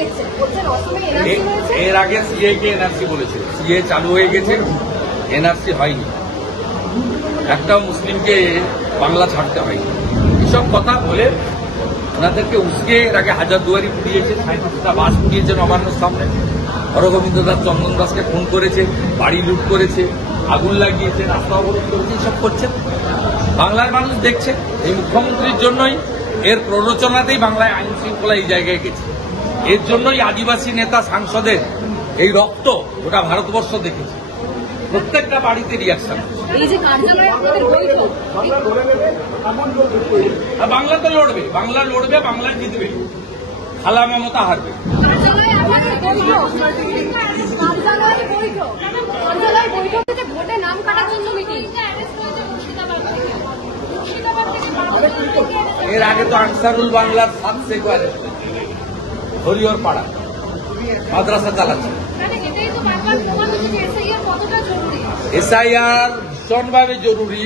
দেখছেন? বলছেন অসমে এনআরসি হয়েছে। এর আগে সিএ কে এনআরসি বলেছে, সিএ চালু হয়ে গেছে, এনআরসি হয়নি। একটাও মুসলিমকে বাংলা ছাড়তে হয়নি। এসব কথা বলে ওনাদেরকে উস্কে এর আগে হাজারদুয়ারি পুড়িয়েছে, 37টা বাস পুড়িয়েছে নবান্নর সামনে, হরগোবিন্দ দাস, চন্দন দাসকে খুন করেছে, বাড়ি লুট করেছে, আগুন লাগিয়েছে, রাস্তা অবরোধ করেছে, এসব করছেন। বাংলার মানুষ দেখছে এই মুখ্যমন্ত্রীর জন্যই, এর প্ররোচনাতেই বাংলায় আইন শৃঙ্খলা এই জায়গায় গেছে। এর জন্যই আদিবাসী নেতা সাংসদের এই রক্ত গোটা ভারতবর্ষ দেখেছে, প্রত্যেকটা বাড়িতে রিয়াকশন। এই যে কার্যালয়ে আপনাদের বৈঠক, বাংলা তো লড়বে, বাংলা লড়বে, বাংলা জিতবে, খালা মমতা হারবে। কার্যালয়ে আপনাদের বৈঠক, কার্যালয়ে বৈঠকে যে ভোটে নাম কাটার জন্য মিটিং। এর আগে তো আনসারুল বাংলার 7 শেখ হরিহর পাড়া মাদ্রাসা চালাচ্ছে। এসআইআর ভীষণভাবে জরুরি।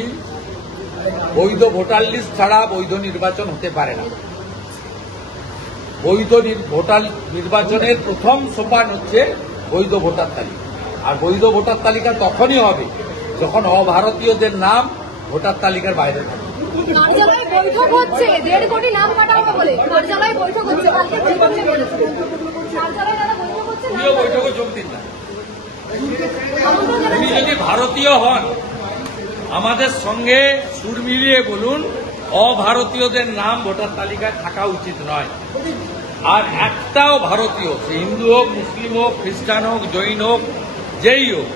বৈধ ভোটার লিস্ট ছাড়া বৈধ নির্বাচন হতে পারে না। বৈধ ভোটার নির্বাচনের প্রথম সোপান হচ্ছে বৈধ ভোটার তালিকা। আর বৈধ ভোটার তালিকা তখনই হবে যখন অভারতীয়দের নাম ভোটার তালিকার বাইরে থাকে। কার্যালয়ে বৈঠক হচ্ছে, 1.5 কোটি নাম কাটা হবে বলে কার্যালয়ে বৈঠক হচ্ছে। বৈঠকে যোগ দিন না। উনি যদি ভারতীয় হন, আমাদের সঙ্গে সুর মিলিয়ে বলুন অভারতীয়দের নাম ভোটার তালিকায় থাকা উচিত নয়। আর একটাও ভারতীয়, সে হিন্দু হোক, মুসলিম হোক, খ্রিস্টান হোক, জৈন হোক, যেই হোক,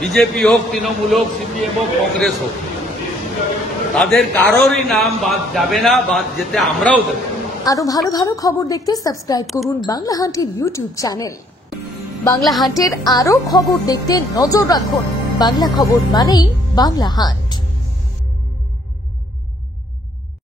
বিজেপি হোক, তৃণমূল হোক, সিপিএম হোক, কংগ্রেস হোক, তাদের কারোরই নাম বাদ যাবে না, বাদ যেতে আমরাও দেব। আরো ভালো ভালো খবর দেখতে সাবস্ক্রাইব করুন বাংলা হান্টের ইউটিউব চ্যানেল। বাংলা হান্টের আরো খবর দেখতে নজর রাখুন। বাংলা খবর মানেই বাংলা হান্ট।